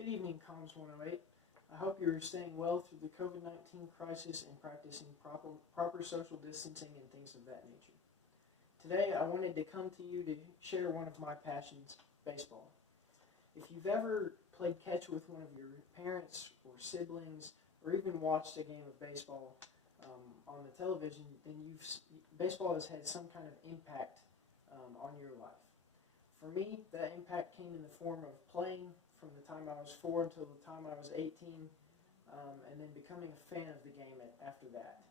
Good evening, COMS 108. I hope you're staying well through the COVID-19 crisis and practicing proper social distancing and things of that nature. Today, I wanted to come to you to share one of my passions, baseball. If you've ever played catch with one of your parents or siblings, or even watched a game of baseball on the television, then baseball has had some kind of impact on your life. For me, that impact came in the form of playing from the time I was 4 until the time I was 18, and then becoming a fan of the game after that.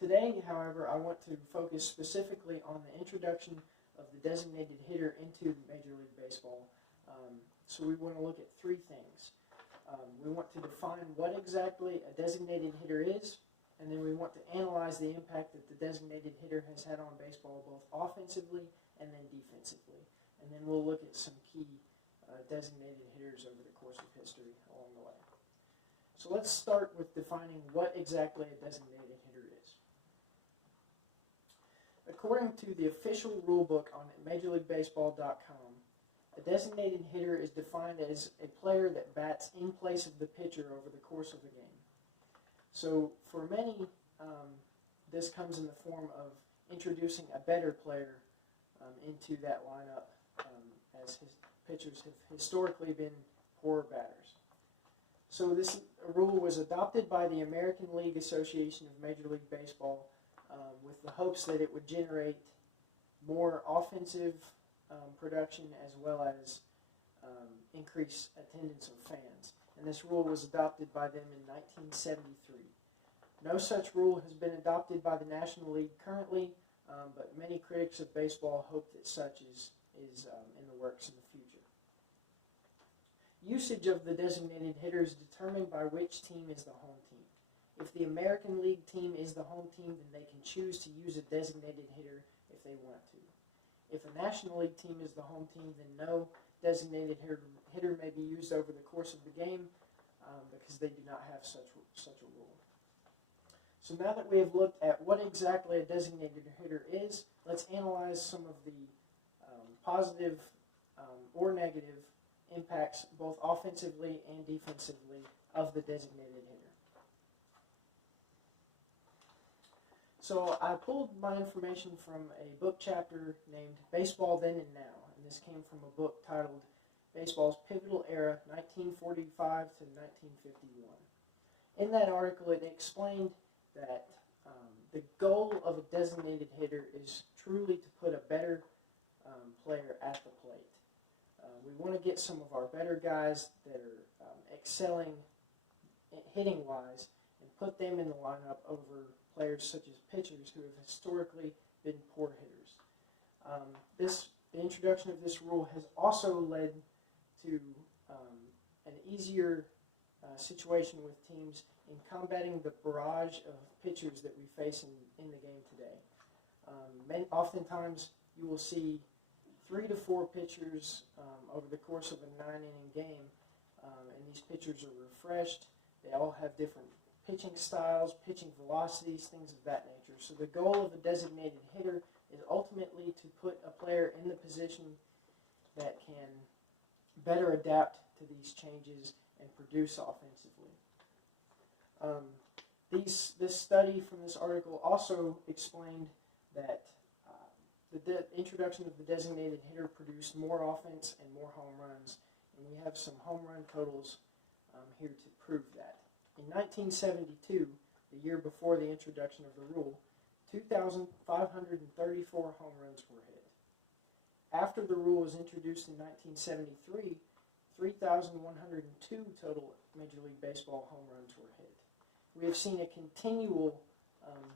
Today, however, I want to focus specifically on the introduction of the designated hitter into Major League Baseball. So we want to look at three things. We want to define what exactly a designated hitter is, and then we want to analyze the impact that the designated hitter has had on baseball, both offensively and then defensively. And then we'll look at some key designated hitters over the course of history along the way. So let's start with defining what exactly a designated hitter is. According to the official rule book on MajorLeagueBaseball.com, a designated hitter is defined as a player that bats in place of the pitcher over the course of a game. So for many, this comes in the form of introducing a better player into that lineup, as his pitchers have historically been poor batters. So this rule was adopted by the American League Association of Major League Baseball with the hopes that it would generate more offensive production as well as increase attendance of fans. And this rule was adopted by them in 1973. No such rule has been adopted by the National League currently, but many critics of baseball hope that such is in the works in the future. Usage of the designated hitter is determined by which team is the home team. If the American League team is the home team, then they can choose to use a designated hitter if they want to. If a National League team is the home team, then no designated hitter may be used over the course of the game because they do not have such a rule. So now that we have looked at what exactly a designated hitter is, let's analyze some of the positive or negative impacts, both offensively and defensively, of the designated hitter. So I pulled my information from a book chapter named Baseball Then and Now, and this came from a book titled Baseball's Pivotal Era, 1945 to 1951. In that article, it explained that the goal of a designated hitter is truly to put a better player at the plate. We want to get some of our better guys that are excelling hitting-wise and put them in the lineup over players such as pitchers who have historically been poor hitters. The introduction of this rule has also led to an easier situation with teams in combating the barrage of pitchers that we face in the game today. Oftentimes you will see 3 to 4 pitchers over the course of a 9-inning game, and these pitchers are refreshed. They all have different pitching styles, pitching velocities, things of that nature. So the goal of a designated hitter is ultimately to put a player in the position that can better adapt to these changes and produce offensively. This study from this article also explained that the introduction of the designated hitter produced more offense and more home runs, and we have some home run totals here to prove that. In 1972, the year before the introduction of the rule, 2,534 home runs were hit. After the rule was introduced in 1973, 3,102 total Major League Baseball home runs were hit. We have seen a continual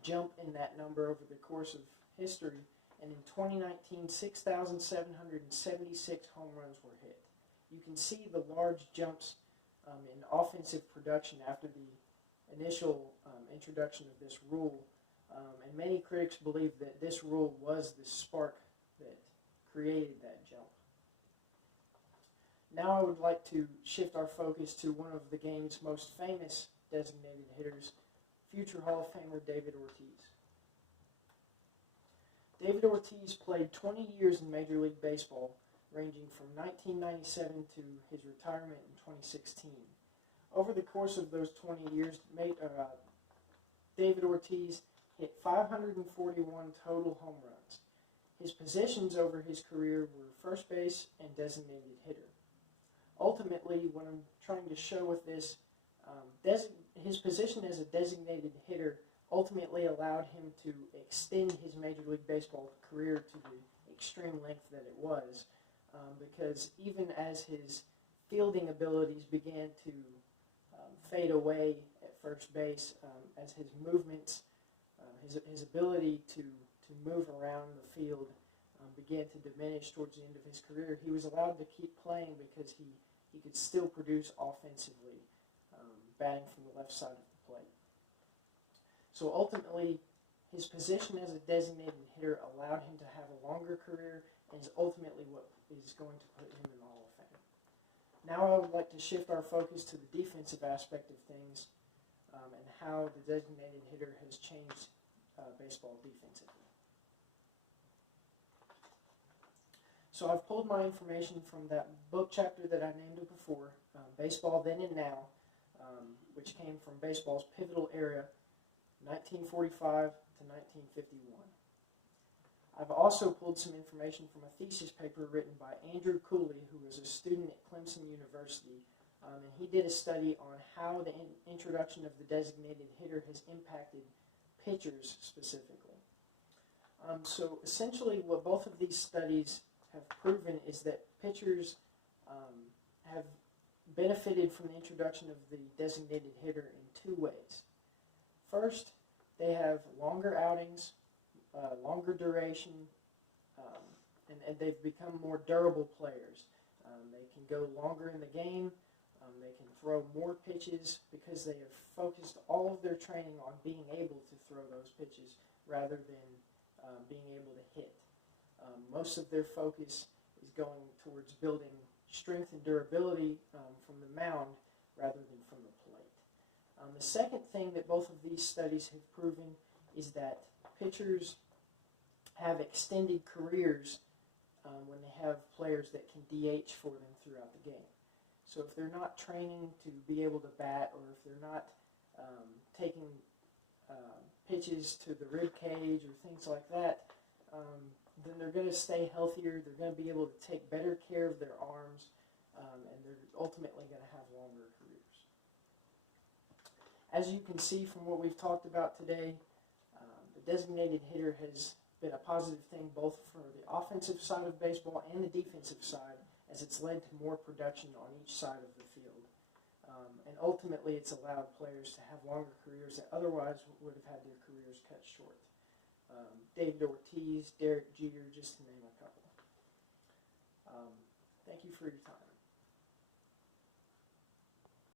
jump in that number over the course of history, and in 2019, 6,776 home runs were hit. You can see the large jumps in offensive production after the initial introduction of this rule, and many critics believe that this rule was the spark that created that jump. Now I would like to shift our focus to one of the game's most famous designated hitters, future Hall of Famer David Ortiz. David Ortiz played 20 years in Major League Baseball, ranging from 1997 to his retirement in 2016. Over the course of those 20 years, David Ortiz hit 541 total home runs. His positions over his career were first base and designated hitter. Ultimately, what I'm trying to show with this, his position as a designated hitter ultimately allowed him to extend his Major League Baseball career to the extreme length that it was, because even as his fielding abilities began to fade away at first base, as his movements, his ability to move around the field began to diminish towards the end of his career, he was allowed to keep playing because he could still produce offensively, batting from the left side of the plate. So ultimately, his position as a designated hitter allowed him to have a longer career and is ultimately what is going to put him in the Hall of Fame. Now I would like to shift our focus to the defensive aspect of things and how the designated hitter has changed baseball defensively. So I've pulled my information from that book chapter that I named it before, Baseball Then and Now, which came from baseball's pivotal era, 1945 to 1951. I've also pulled some information from a thesis paper written by Andrew Cooley, who was a student at Clemson University, and he did a study on how the introduction of the designated hitter has impacted pitchers specifically. So essentially what both of these studies have proven is that pitchers have benefited from the introduction of the designated hitter in two ways. First, they have longer outings, longer duration, and they've become more durable players. They can go longer in the game. They can throw more pitches because they have focused all of their training on being able to throw those pitches rather than being able to hit. Most of their focus is going towards building strength and durability from the mound rather than from the plate. The second thing that both of these studies have proven is that pitchers have extended careers when they have players that can DH for them throughout the game. So if they're not training to be able to bat, or if they're not taking pitches to the rib cage or things like that, then they're going to stay healthier, they're going to be able to take better care of their arms, and they're ultimately going to have longer careers. As you can see from what we've talked about today, the designated hitter has been a positive thing both for the offensive side of baseball and the defensive side, as it's led to more production on each side of the field. And ultimately, it's allowed players to have longer careers that otherwise would have had their careers cut short. David Ortiz, Derek Jeter, just to name a couple. Thank you for your time.